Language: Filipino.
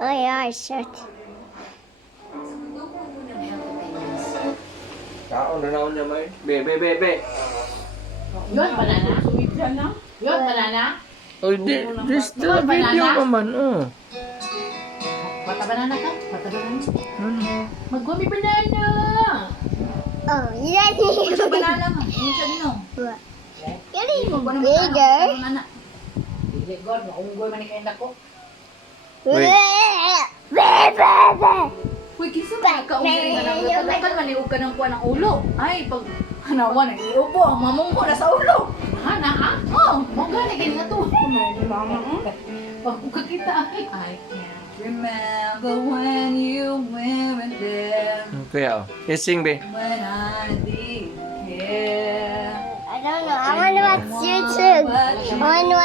Oh yeah, shirt. Kaon na naon niya may. Be. Yun, banana? Yun, banana? Oh, this the video pa man, oh. Bata banana ka? Bata banana? Ano? Magwami banana! Oh, yeah. Ito banana mo. Ano siya din Getting Ano bigger. banana? Dili, God. Maunggoy man ikain ako. Uy, kinsa ba kaunggoy na lang? Katakan maliog ka ng kuha ng ulo. Ay, pag hanawa na iubo, ang mamungko na sa ulo. Hana, ah? Oo, mong gani kayo nga to. Pag kita, I can't remember when you went there. Kaya, sing be. When I didn't care. I don't know. I want to watch YouTube. I want to